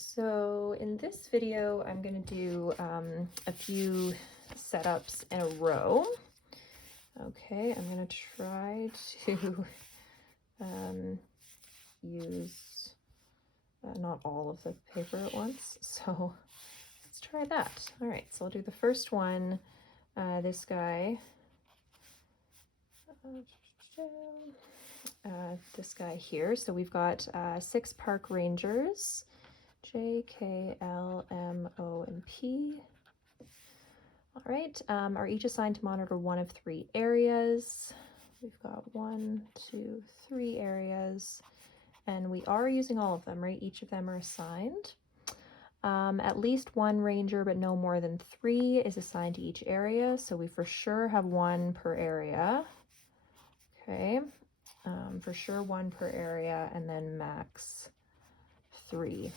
so in this video, I'm going to do a few setups in a row. Okay, I'm going to try to use not all of the paper at once, so let's try that. All right, so I'll do the first one, this guy. This guy here. So we've got 6 park rangers, J, K, L, M, O, and P. All right, are each assigned to monitor one of 3 areas. We've got 1, 2, 3 areas, and we are using all of them, right? Each of them are assigned. At least 1 ranger, but no more than 3 is assigned to each area, so we for sure have 1 per area. Okay, for sure 1 per area, and then max 3.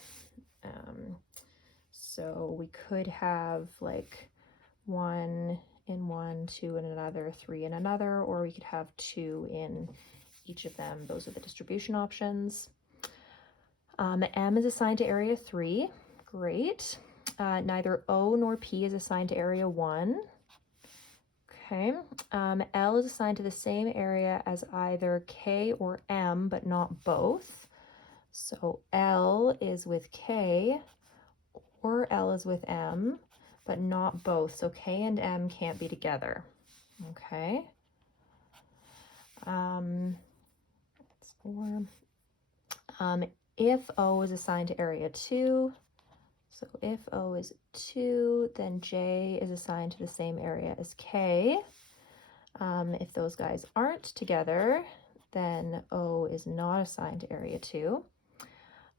So we could have like 1 in one, 2 in another, 3 in another, or we could have 2 in each of them. Those are the distribution options. M is assigned to area 3. Great. Neither O nor P is assigned to area 1. Okay. L is assigned to the same area as either K or M, but not both. So L is with K or L is with M, but not both. So K and M can't be together. Okay. If O is assigned to area 2, so if O is 2, then J is assigned to the same area as K. If those guys aren't together, then O is not assigned to area 2.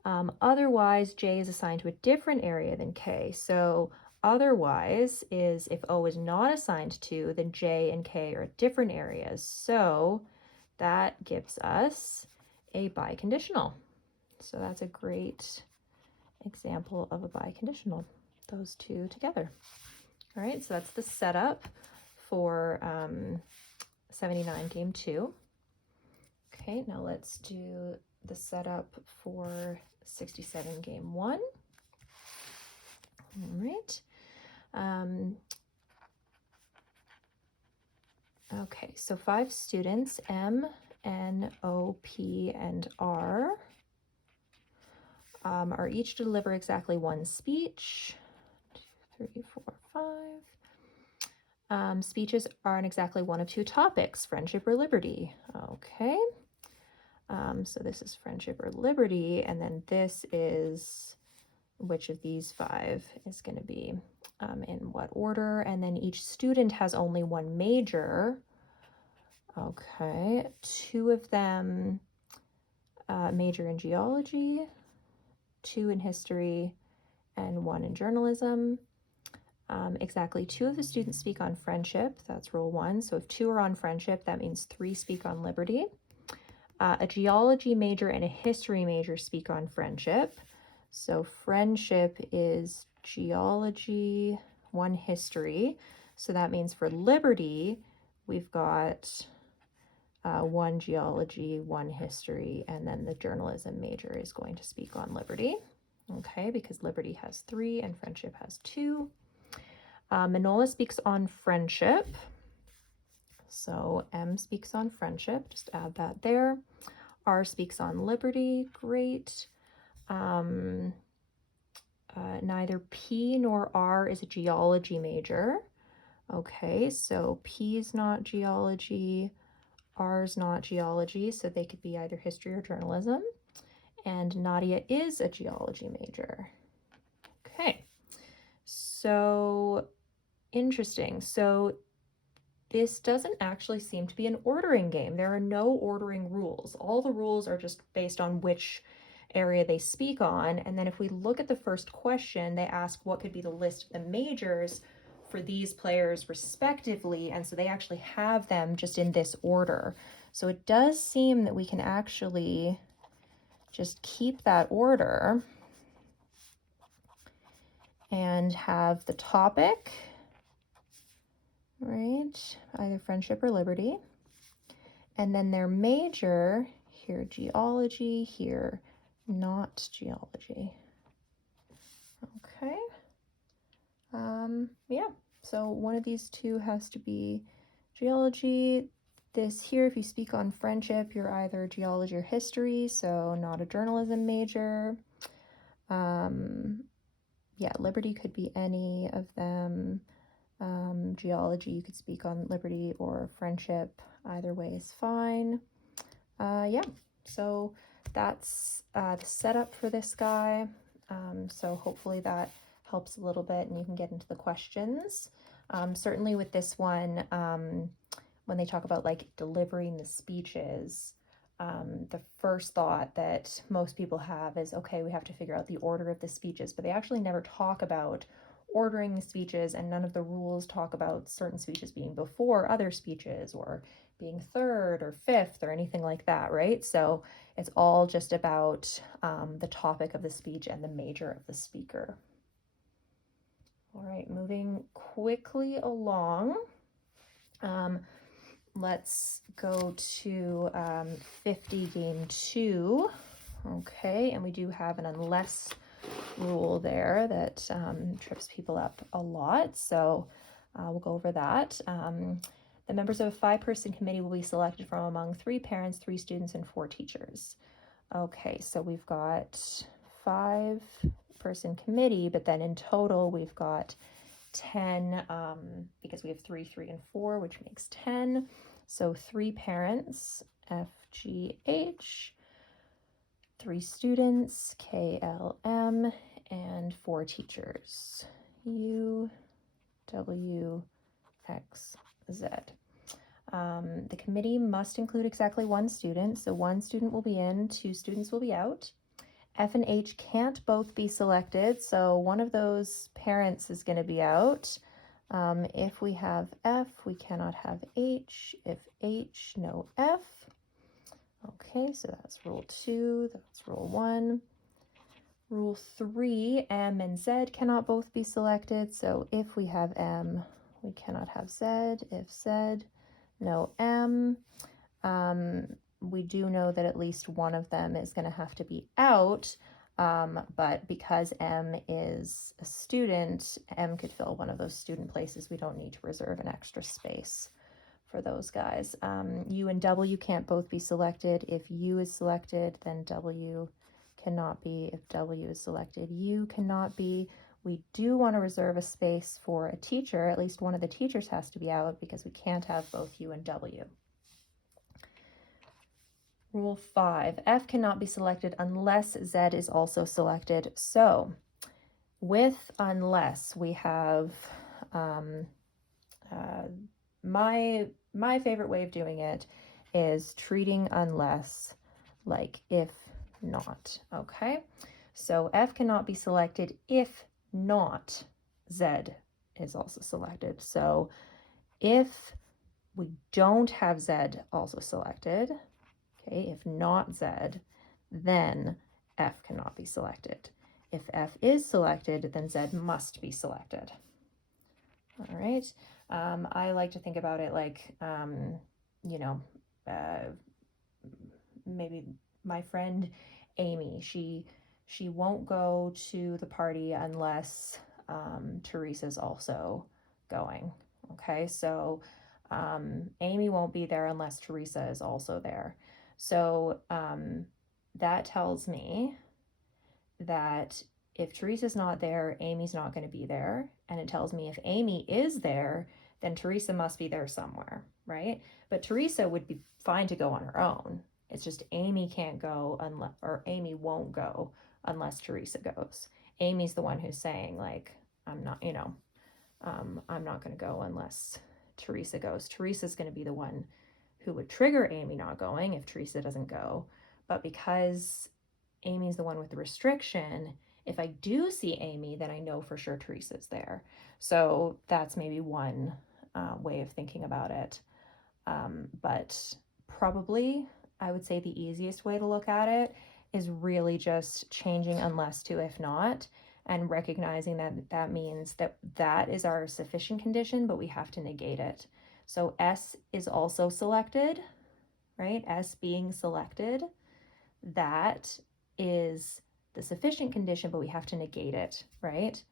Otherwise, J is assigned to a different area than K. So otherwise is if O is not assigned to, then J and K are at different areas. So that gives us a biconditional. So that's a great example of a biconditional, those two together. All right, so that's the setup for 79 game 2. Okay, now let's do the setup for 67 game 1. All right. Okay, so 5 students, M, N, O, P, and R, are each to deliver exactly 1 speech. 2, 3, 4, 5. Speeches are on exactly one of 2 topics, friendship or liberty. Okay. So this is friendship or liberty, and then this is which of these 5 is going to be in what order, and then each student has only 1 major. Okay, 2 of them major in geology, 2 in history, and 1 in journalism. Exactly 2 of the students speak on friendship. That's rule 1. So if 2 are on friendship, that means 3 speak on liberty. A geology major and a history major speak on friendship. So friendship is geology, 1 history. So that means for liberty, we've got 1 geology, 1 history, and then the journalism major is going to speak on liberty. Okay, because liberty has 3 and friendship has 2. Manola speaks on friendship. So M speaks on friendship, just add that there. R speaks on liberty, great. Neither P nor R is a geology major. Okay, so P is not geology, R is not geology, so they could be either history or journalism. And Nadia is a geology major. Okay, so interesting. So this doesn't actually seem to be an ordering game. There are no ordering rules. All the rules are just based on which area they speak on. And then if we look at the first question, they ask what could be the list of the majors for these players respectively. And so they actually have them just in this order. So it does seem that we can actually just keep that order and have the topic, right, either friendship or liberty, and then their major, here geology, here not geology. Okay. Yeah, so one of these two has to be geology. This here, if you speak on friendship, you're either geology or history, so not a journalism major. Yeah, liberty could be any of them. Geology, you could speak on liberty or friendship. Either way is fine. Yeah, so that's the setup for this guy. So hopefully that helps a little bit and you can get into the questions. Certainly with this one, when they talk about like delivering the speeches, the first thought that most people have is, okay, we have to figure out the order of the speeches, but they actually never talk about ordering the speeches, and none of the rules talk about certain speeches being before other speeches or being third or fifth or anything like that, right? So it's all just about the topic of the speech and the major of the speaker. All right, moving quickly along. Let's go to 50 game 2. Okay, and we do have an unless rule there that trips people up a lot, so we'll go over that. The members of a 5-person committee will be selected from among 3 parents, 3 students, and 4 teachers. Okay, so we've got 5-person committee, but then in total we've got 10, because we have 3, 3, and 4, which makes 10. So 3 parents, FGH, 3 students, KLM, and 4 teachers, UWXZ. The committee must include exactly 1 student, so 1 student will be in, 2 students will be out. F and H can't both be selected, so one of those parents is going to be out. If we have F, we cannot have H. If H, no F. Okay, so that's rule 2, that's rule 1. Rule 3, M and Z cannot both be selected, so if we have M, we cannot have Z. If Z, no M. We do know that at least one of them is going to have to be out, but because M is a student, M could fill one of those student places. We don't need to reserve an extra space for those guys. U and W can't both be selected. If U is selected, then W cannot be. If W is selected, U cannot be. We do want to reserve a space for a teacher. At least one of the teachers has to be out because we can't have both U and W. Rule 5, F cannot be selected unless Z is also selected. So with unless, we have my favorite way of doing it is treating unless like if not. Okay, so F cannot be selected if not Z is also selected. So if we don't have Z also selected, okay, if not Z, then F cannot be selected. If F is selected, then Z must be selected. All right. I like to think about it like, maybe my friend Amy, she won't go to the party unless Teresa's also going. Okay, so Amy won't be there unless Teresa is also there. So that tells me that if Teresa's not there, Amy's not going to be there. And it tells me if Amy is there, then Teresa must be there somewhere, right? But Teresa would be fine to go on her own. It's just Amy can't go unless, or Amy won't go unless Teresa goes. Amy's the one who's saying like, I'm not going to go unless Teresa goes. Teresa's going to be the one who would trigger Amy not going if Teresa doesn't go. But because Amy's the one with the restriction, if I do see Amy, then I know for sure Teresa's there. So that's maybe one way of thinking about it. But probably I would say the easiest way to look at it is really just changing unless to if not, and recognizing that that means that that is our sufficient condition, but we have to negate it. So S is also selected, right? S being selected, that is the sufficient condition, but we have to negate it, right?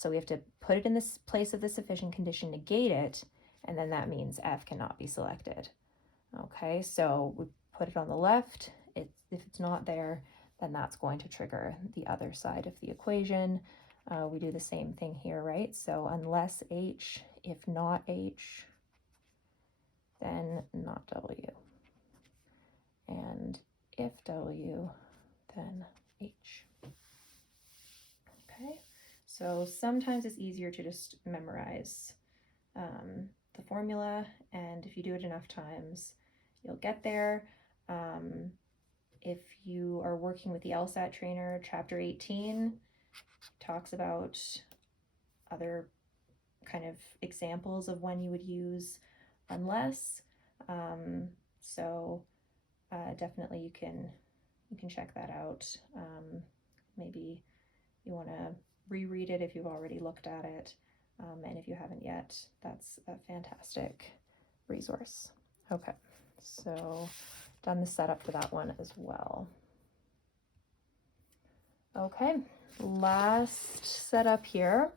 So we have to put it in this place of the sufficient condition, negate it, and then that means F cannot be selected. Okay, so we put it on the left. If it's not there, then that's going to trigger the other side of the equation. We do the same thing here, right? So unless H, if not H, then not W. And if W, then H. Okay, so sometimes it's easier to just memorize the formula, and if you do it enough times, you'll get there. If you are working with the LSAT trainer, chapter 18 talks about other kind of examples of when you would use unless. So definitely you can check that out. Maybe you want to reread it if you've already looked at it. And if you haven't yet, that's a fantastic resource. Okay, so done the setup for that one as well. Okay, last setup here.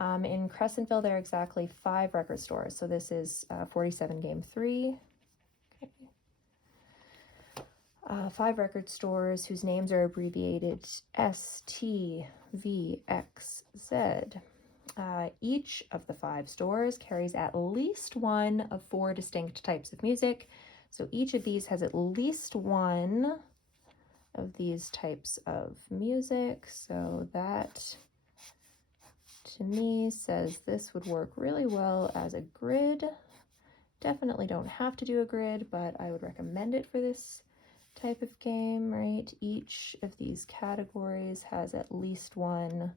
In Crescentville, there are exactly 5 record stores. So this is 47 game 3. Okay. 5 record stores whose names are abbreviated S, T, V, X, Z. Each of the 5 stores carries at least one of 4 distinct types of music. So each of these has at least one of these types of music. So that, to me, says this would work really well as a grid. Definitely don't have to do a grid, but I would recommend it for this type of game, right? Each of these categories has at least one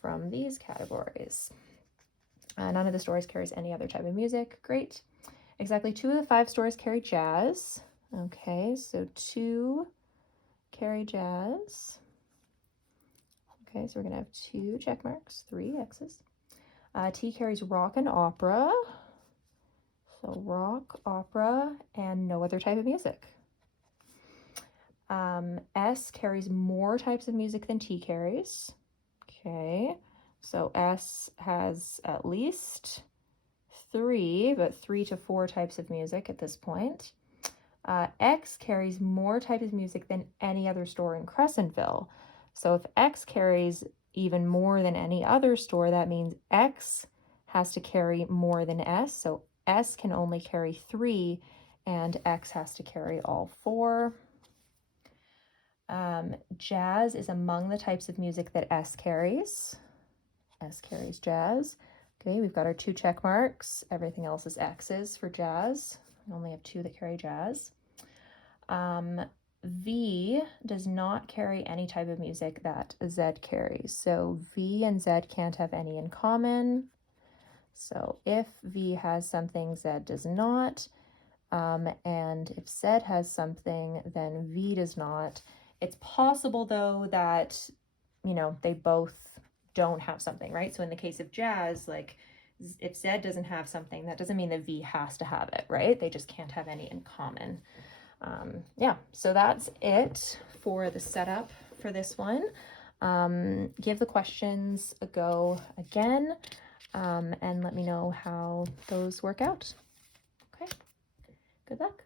from these categories. None of the stores carries any other type of music. Great. Exactly 2 of the 5 stores carry jazz. Okay, so 2 carry jazz. Okay, so we're going to have 2 check marks, 3 X's. T carries rock and opera. So rock, opera, and no other type of music. S carries more types of music than T carries. Okay, so S has at least 3, but 3 to 4 types of music at this point. X carries more types of music than any other store in Crescentville. So if X carries even more than any other store, that means X has to carry more than S. So S can only carry 3, and X has to carry all 4. Jazz is among the types of music that S carries. S carries jazz. Okay, we've got our 2 check marks. Everything else is X's for jazz. We only have 2 that carry jazz. V does not carry any type of music that Z carries. So V and Z can't have any in common. So if V has something, Z does not. And if Z has something, then V does not. It's possible, though, that, you know, they both don't have something, right? So in the case of jazz, like, if Z doesn't have something, that doesn't mean that V has to have it, right? They just can't have any in common. Yeah, so that's it for the setup for this one. Give the questions a go again, and let me know how those work out. Okay, good luck.